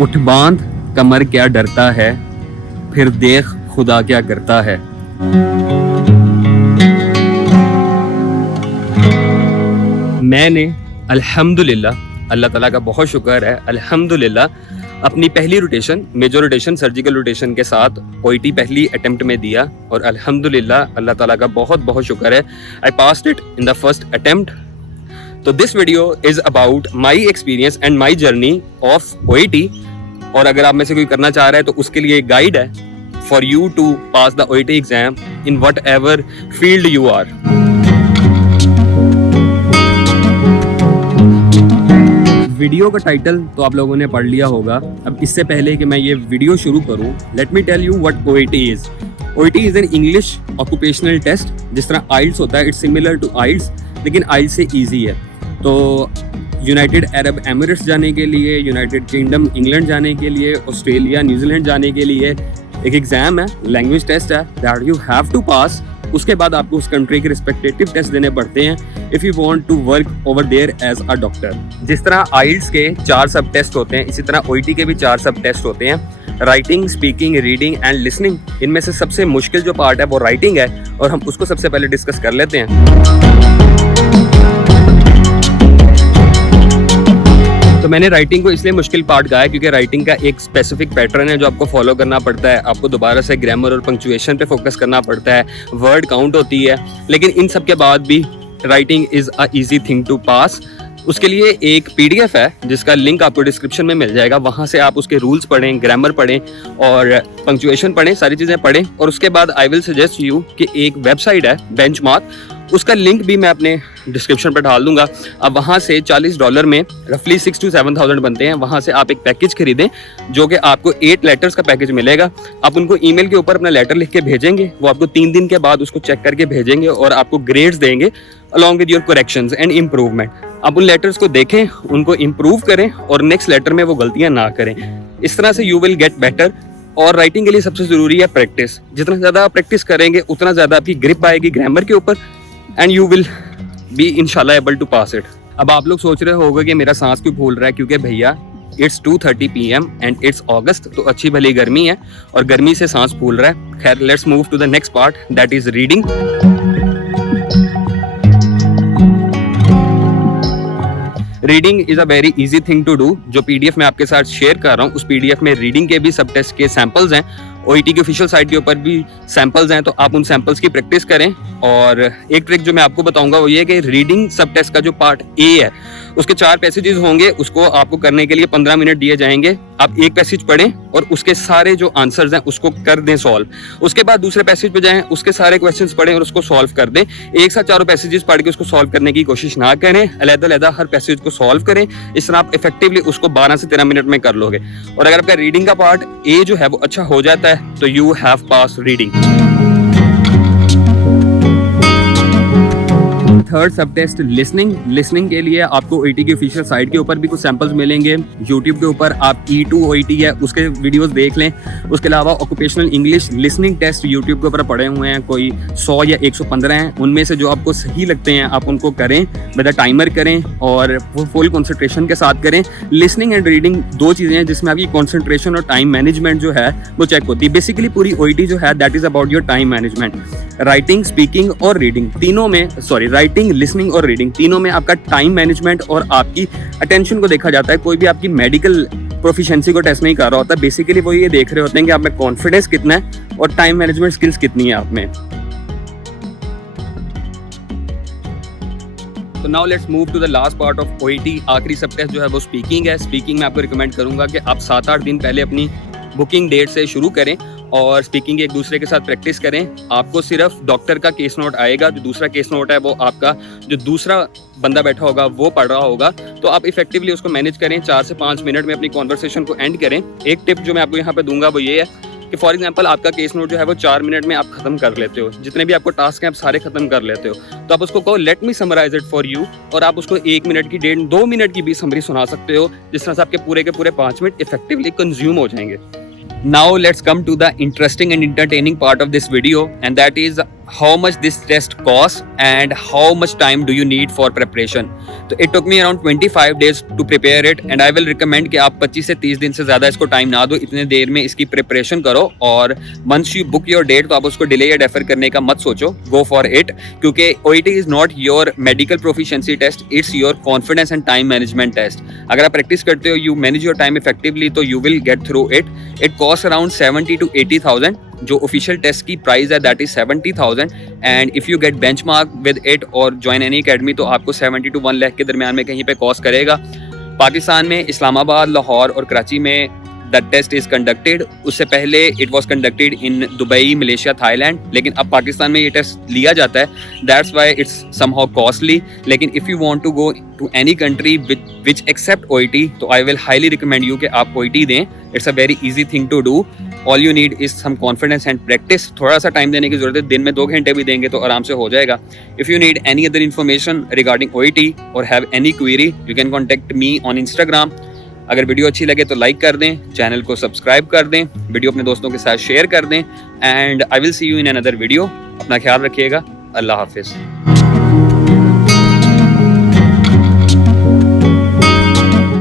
उठ बांध कमर क्या डरता है, फिर देख खुदा क्या करता है। मैंने अल्हम्दुलिल्लाह, अल्लाह ताला का बहुत शुक्र है, अल्हम्दुलिल्लाह अपनी पहली rotation, major rotation, surgical rotation के साथ ओईटी पहली अटेम्प्ट में दिया और अल्हम्दुलिल्लाह अल्लाह ताला का बहुत बहुत शुक्र है, I passed it in the first attempt. तो this video is about my experience and my journey of OET, और अगर आप में से कोई करना चाह रहा है तो उसके लिए एक गाइड है for you to pass the OET exam in whatever field you are. Video का टाइटल तो आप लोगों ने पढ़ लिया होगा। अब इससे पहले कि मैं ये वीडियो शुरू करूं, let me tell you what OET is. OET is an English occupational test. जिस तरह आइल्स होता है, इट्स सिमिलर टू आइल्स, लेकिन आइल्स से इजी है। तो यूनाइटेड अरब एमिरेट्स जाने के लिए, यूनाइटेड किंगडम इंग्लैंड जाने के लिए, ऑस्ट्रेलिया न्यूजीलैंड जाने के लिए एक एग्ज़ाम है, लैंग्वेज टेस्ट है, that you have to pass. उसके बाद आपको उस कंट्री के रिस्पेक्टिव टेस्ट देने पड़ते हैं if you want to work over there as a doctor. जिस तरह आइल्स के 4 सब टेस्ट होते हैं, इसी तरह ओईटी के भी 4 सब टेस्ट होते हैं, writing, speaking, reading and listening. इनमें से सबसे मुश्किल जो पार्ट है वो राइटिंग है, और हम उसको सबसे पहले डिस्कस कर लेते हैं। तो मैंने राइटिंग को इसलिए मुश्किल पार्ट कहा है क्योंकि राइटिंग का एक स्पेसिफिक पैटर्न है जो आपको फॉलो करना पड़ता है। आपको दोबारा से ग्रामर और पंक्चुएशन पे फोकस करना पड़ता है, वर्ड काउंट होती है, लेकिन इन सब के बाद भी writing is a easy thing to pass. उसके लिए एक पीडीएफ है जिसका लिंक आपको डिस्क्रिप्शन में मिल जाएगा। वहाँ से आप उसके रूल्स पढ़ें, ग्रामर पढ़ें और पंक्चुएशन पढ़ें, सारी चीज़ें पढ़ें। और उसके बाद आई विल सजेस्ट यू कि एक वेबसाइट है बेंचमार्क, उसका लिंक भी मैं अपने डिस्क्रिप्शन पर डाल दूंगा। अब वहाँ से $40 में रफली 6,000 to 7,000 बनते हैं। वहाँ से आप एक पैकेज खरीदें जो कि आपको 8 लेटर्स का पैकेज मिलेगा। आप उनको ईमेल के ऊपर अपना लेटर लिख के भेजेंगे, वो आपको 3 दिन के बाद उसको चेक करके भेजेंगे और आपको ग्रेड्स देंगे along with your corrections and improvement. आप उन लेटर्स को देखें, उनको इम्प्रूव करें और नेक्स्ट लेटर में वो गलतियाँ ना करें। इस तरह से यू विल गेट बेटर। और राइटिंग के लिए सबसे ज़रूरी है प्रैक्टिस। जितना ज़्यादा आप प्रैक्टिस करेंगे उतना ज़्यादा आपकी ग्रिप आएगी ग्रामर के ऊपर, एंड यू विल बी इंशाल्लाह एबल टू पास इट। अब आप लोग सोच रहे होंगे कि मेरा सांस क्यों फूल रहा है, क्योंकि भैया इट्स 2:30 PM एंड इट्स अगस्त, तो अच्छी भली गर्मी है और गर्मी से सांस फूल रहा है। खैर, let's move to the next part, that is reading. Reading is a very easy thing to do. जो पीडीएफ मैं आपके साथ शेयर कर रहा हूँ, उस पीडीएफ में रीडिंग के भी सब टेस्ट के सैंपल्स हैं, ओईटी की ऑफिशियल साइट के ऊपर भी सैंपल्स हैं, तो आप उन सैंपल्स की प्रैक्टिस करें। और एक ट्रिक जो मैं आपको बताऊंगा वो ये है कि रीडिंग सब टेस्ट का जो पार्ट ए है उसके 4 पैसेजेस होंगे, उसको आपको करने के लिए 15 मिनट दिए जाएंगे। आप एक पैसेज पढ़ें और उसके सारे जो आंसर्स हैं उसको कर दें सॉल्व। उसके बाद दूसरे पैसेज पे जाएं, उसके सारे क्वेश्चंस पढ़ें और उसको सॉल्व कर दें। एक साथ 4 पैसेजेस पढ़ के उसको सॉल्व करने की कोशिश ना करें, अलग-अलग हर पैसेज को सॉल्व करें। इस तरह आप इफेक्टिवली उसको 12 से 13 मिनट में कर लोगे। और अगर आपका रीडिंग का पार्ट ए जो है वो अच्छा हो जाता है तो you have pass reading. Third सब टेस्ट लिसनिंग। लिसनिंग के लिए आपको ओईटी की ऑफिशियल साइट के ऊपर भी कुछ सैंपल्स मिलेंगे। यूट्यूब के ऊपर आप E2 ओईटी है उसके वीडियोस देख लें। उसके अलावा occupational English listening test YouTube के ऊपर पड़े हुए हैं, कोई 100 या 115 हैं। उनमें से जो आपको सही लगते हैं आप उनको करें, विद अ टाइमर करें और वो फुल कंसंट्रेशन के साथ करें। लिसनिंग एंड रीडिंग 2 चीज़ें हैं जिसमें आपकी कंसंट्रेशन और टाइम मैनेजमेंट जो है वो चेक होती है। बेसिकली पूरी ओईटी जो है that is about your time management. Writing, speaking और रीडिंग तीनों में, राइटिंग, लिसनिंग और रीडिंग तीनों में आपका टाइम मैनेजमेंट और आपकी अटेंशन को देखा जाता है। कोई भी आपकी मेडिकल प्रोफिशिएंसी को टेस्ट नहीं कर रहा होता, बेसिकली वो ये देख रहे होते हैं कि आप में कॉन्फिडेंस कितना है और टाइम मैनेजमेंट स्किल्स कितनी है आप में। तो now let's move to the last part of OET. आखिरी सब टेस्ट जो है वो स्पीकिंग है। स्पीकिंग में आपको रिकमेंड करूंगा कि आप 7-8 दिन पहले अपनी बुकिंग डेट से शुरू करें और स्पीकिंग एक दूसरे के साथ प्रैक्टिस करें। आपको सिर्फ डॉक्टर का केस नोट आएगा, जो दूसरा केस नोट है वो आपका जो दूसरा बंदा बैठा होगा वो पढ़ रहा होगा, तो आप इफेक्टिवली उसको मैनेज करें। 4 से 5 मिनट में अपनी कॉन्वर्सेशन को एंड करें। एक टिप जो मैं आपको यहाँ पे दूंगा वो ये है कि फॉर एग्जांपल आपका केस नोट जो है वो 4 मिनट में आप खत्म कर लेते हो, जितने भी आपको टास्क हैं आप सारे खत्म कर लेते हो, तो आप उसको कहो let me summarise it for you, और आप उसको 1 मिनट की 1.5-2 मिनट की भी समरी सुना सकते हो, जिस तरह से आपके पूरे के पूरे 5 मिनट इफेक्टिवली कंज्यूम हो जाएंगे। Now let's come to the interesting and entertaining part of this video, and that is how much this test costs and how much time do you need for preparation. तो it took me around 25 days to prepare it and I will recommend कि आप 25 से 30 दिन से ज़्यादा इसको time ना दो, इतने देर में इसकी प्रिपरेशन करो और once you book your date तो आप उसको डिले या डेफर करने का मत सोचो, go for it, क्योंकि OET is not your medical proficiency test, it's your confidence and time management test. अगर आप प्रैक्टिस करते हो, you manage your time effectively तो you will get through it. It costs around 70 to 80,000. जो official test की price है that is 70,000 and if you get benchmark with it और join any academy तो आपको 70 to 1 लाख के दरमियान में कहीं पे कॉस्ट करेगा. पाकिस्तान में इस्लामाबाद, लाहौर और कराची में द टेस्ट इज़ कंडक्टेड. उससे पहले it was conducted in Dubai, Malaysia, Thailand, लेकिन अब पाकिस्तान में ये टेस्ट लिया जाता है. That's why it's somehow costly. लेकिन if you want to go to any country which accept OET तो I will highly recommend you कि आप OET दें. It's a very easy thing to do. All you need is some confidence and practice. थोड़ा सा time देने की जरूरत है, दिन में 2 घंटे भी देंगे तो आराम से हो जाएगा. If you need any other information regarding OET और have any query you can contact me on Instagram. अगर वीडियो अच्छी लगे तो लाइक कर दें, चैनल को सब्सक्राइब कर दें, वीडियो अपने दोस्तों के साथ शेयर कर दें and I will see you in another video. अपना ख्याल रखिएगा. अल्लाह हाफिज़.